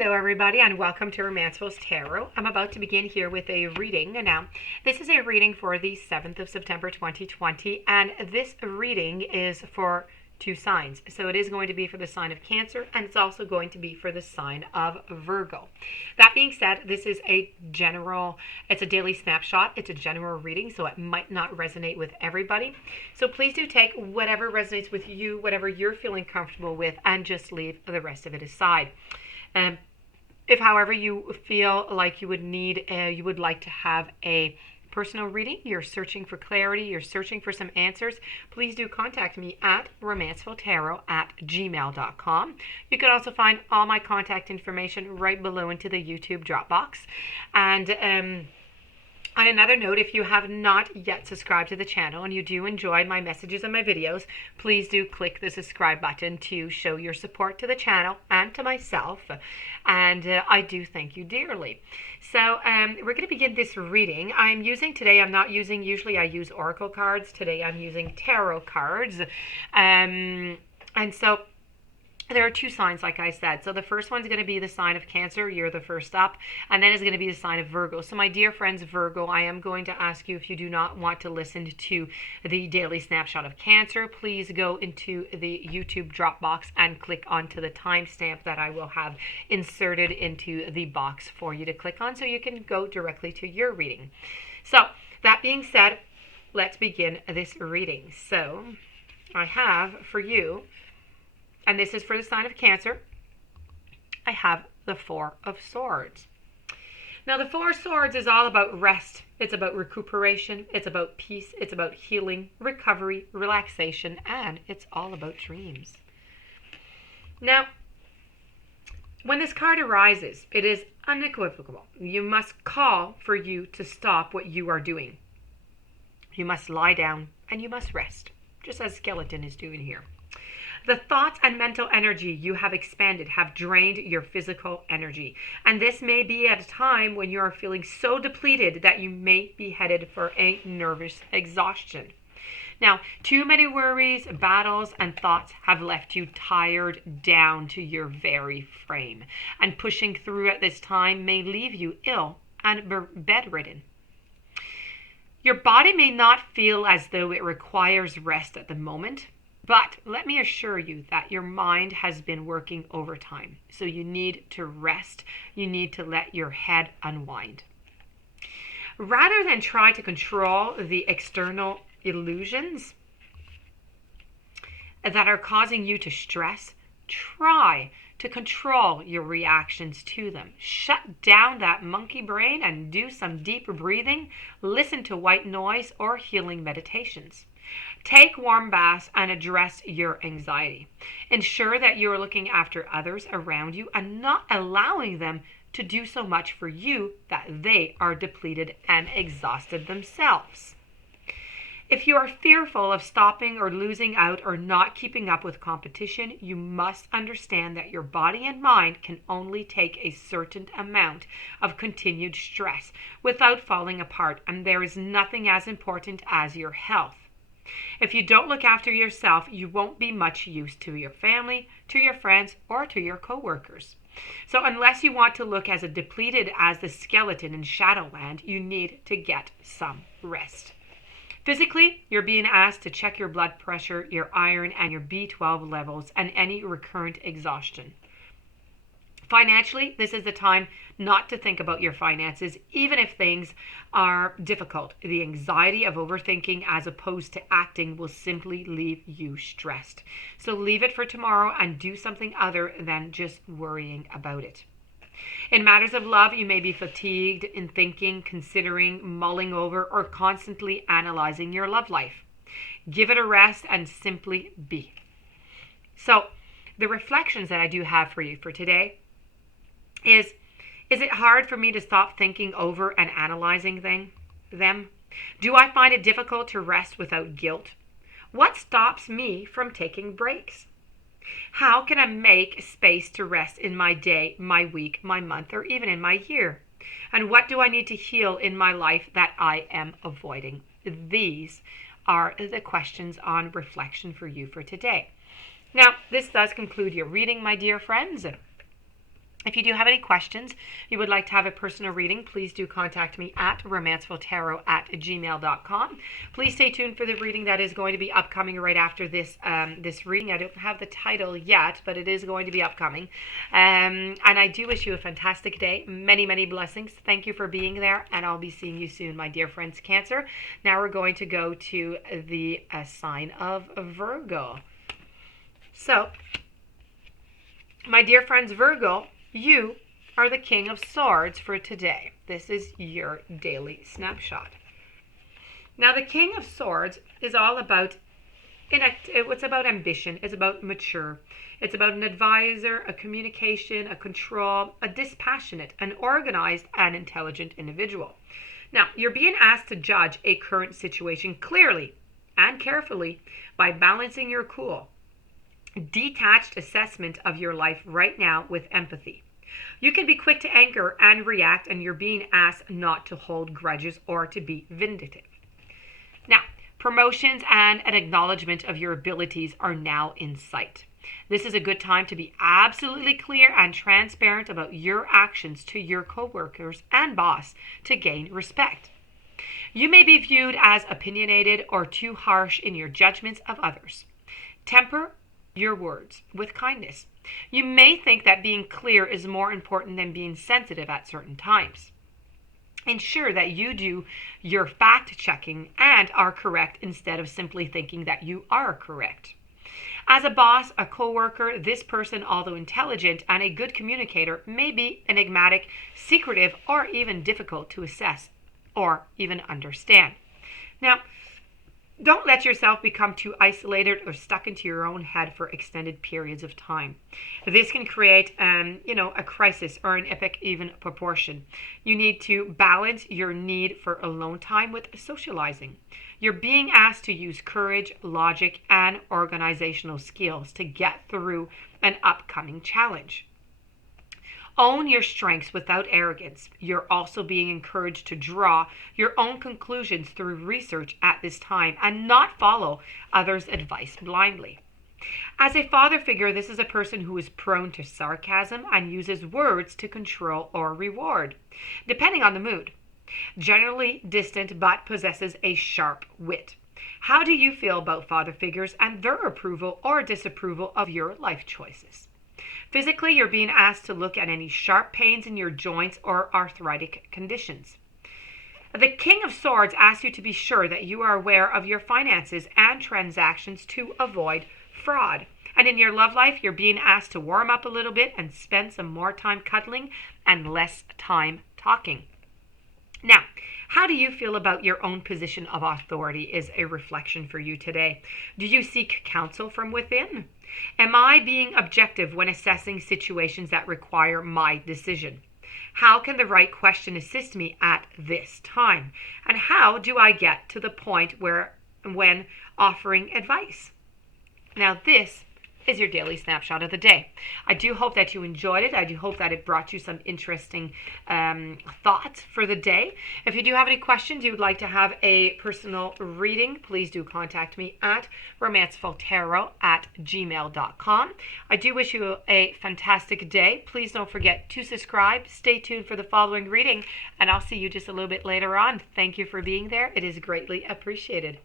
Hello everybody and welcome to Romancefull's Tarot. I'm about to begin here with a reading. Now, this is a reading for the 7th of September 2020 and this reading is for two signs. So it is going to be for the sign of Cancer and it's also going to be for the sign of Virgo. That being said, this is it's a daily snapshot. It's a general reading, so it might not resonate with everybody. So please do take whatever resonates with you, whatever you're feeling comfortable with, and just leave the rest of it aside. If, however, you feel like you would like to have a personal reading, you're searching for clarity, you're searching for some answers, please do contact me at romancefulltarot@gmail.com. You can also find all my contact information right below into the YouTube Dropbox. And on another note, if you have not yet subscribed to the channel and you do enjoy my messages and my videos, please do click the subscribe button to show your support to the channel and to myself. And I do thank you dearly. So we're going to begin this reading. Usually I use oracle cards. Today I'm using tarot cards. And so there are two signs, like I said. So the first one's going to be the sign of Cancer. You're the first up. And then it's going to be the sign of Virgo. So my dear friends, Virgo, I am going to ask you, if you do not want to listen to the daily snapshot of Cancer, please go into the YouTube Dropbox and click onto the timestamp that I will have inserted into the box for you to click on so you can go directly to your reading. So that being said, let's begin this reading. So I have for you, and this is for the sign of Cancer, I have the Four of Swords. Now, the Four of Swords is all about rest. It's about recuperation. It's about peace. It's about healing, recovery, relaxation, and it's all about dreams. Now, when this card arises, it is unequivocal. You must call for you to stop what you are doing. You must lie down and you must rest, just as Skeleton is doing here. The thoughts and mental energy you have expended have drained your physical energy. And this may be at a time when you are feeling so depleted that you may be headed for a nervous exhaustion. Now, too many worries, battles, and thoughts have left you tired down to your very frame. And pushing through at this time may leave you ill and bedridden. Your body may not feel as though it requires rest at the moment, but let me assure you that your mind has been working overtime. So you need to rest. You need to let your head unwind. Rather than try to control the external illusions that are causing you to stress, try to control your reactions to them. Shut down that monkey brain and do some deep breathing. Listen to white noise or healing meditations. Take warm baths and address your anxiety. Ensure that you are looking after others around you and not allowing them to do so much for you that they are depleted and exhausted themselves. If you are fearful of stopping or losing out or not keeping up with competition, you must understand that your body and mind can only take a certain amount of continued stress without falling apart, and there is nothing as important as your health. If you don't look after yourself, you won't be much use to your family, to your friends, or to your co-workers. So unless you want to look as depleted as the skeleton in Shadowland, you need to get some rest. Physically, you're being asked to check your blood pressure, your iron, and your B12 levels, and any recurrent exhaustion. Financially, this is the time not to think about your finances, even if things are difficult. The anxiety of overthinking as opposed to acting will simply leave you stressed. So leave it for tomorrow and do something other than just worrying about it. In matters of love, you may be fatigued in thinking, considering, mulling over, or constantly analyzing your love life. Give it a rest and simply be. So the reflections that I do have for you for today is it hard for me to stop thinking over and analyzing them? Do I find it difficult to rest without guilt? What stops me from taking breaks? How can I make space to rest in my day, my week, my month, or even in my year? And what do I need to heal in my life that I am avoiding? These are the questions on reflection for you for today. Now, this does conclude your reading, my dear friends. If you do have any questions, you would like to have a personal reading, please do contact me at romancefulltarot@gmail.com. Please stay tuned for the reading that is going to be upcoming right after this this reading. I don't have the title yet, but it is going to be upcoming. And I do wish you a fantastic day. Many, many blessings. Thank you for being there, and I'll be seeing you soon, my dear friends, Cancer. Now we're going to go to the sign of Virgo. So, my dear friends, Virgo, you are the King of Swords for today. This is your daily snapshot. Now, the King of Swords is all about, it's about ambition. It's about mature. It's about an advisor, a communication, a control, a dispassionate, an organized, and intelligent individual. Now, you're being asked to judge a current situation clearly and carefully by balancing your cool, detached assessment of your life right now with empathy. You can be quick to anger and react, and you're being asked not to hold grudges or to be vindictive. Now, promotions and an acknowledgement of your abilities are now in sight. This is a good time to be absolutely clear and transparent about your actions to your coworkers and boss to gain respect. You may be viewed as opinionated or too harsh in your judgments of others. Temper your words with kindness. You may think that being clear is more important than being sensitive at certain times. Ensure that you do your fact checking and are correct instead of simply thinking that you are correct. As a boss, a coworker, this person, although intelligent and a good communicator, may be enigmatic, secretive, or even difficult to assess or even understand. Now, don't let yourself become too isolated or stuck into your own head for extended periods of time. This can create, a crisis or an epic even proportion. You need to balance your need for alone time with socializing. You're being asked to use courage, logic, and organizational skills to get through an upcoming challenge. Own your strengths without arrogance. You're also being encouraged to draw your own conclusions through research at this time and not follow others' advice blindly. As a father figure, this is a person who is prone to sarcasm and uses words to control or reward, depending on the mood. Generally distant but possesses a sharp wit. How do you feel about father figures and their approval or disapproval of your life choices? Physically, you're being asked to look at any sharp pains in your joints or arthritic conditions. The King of Swords asks you to be sure that you are aware of your finances and transactions to avoid fraud. And in your love life, you're being asked to warm up a little bit and spend some more time cuddling and less time talking. Now, how do you feel about your own position of authority is a reflection for you today. Do you seek counsel from within? Am I being objective when assessing situations that require my decision? How can the right question assist me at this time? And how do I get to the point when offering advice? Now, this is your daily snapshot of the day. I do hope that you enjoyed it. I do hope that it brought you some interesting thoughts for the day. If you do have any questions, you would like to have a personal reading, please do contact me at romancefulltarot@gmail.com. I do wish you a fantastic day. Please don't forget to subscribe. Stay tuned for the following reading, and I'll see you just a little bit later on. Thank you for being there. It is greatly appreciated.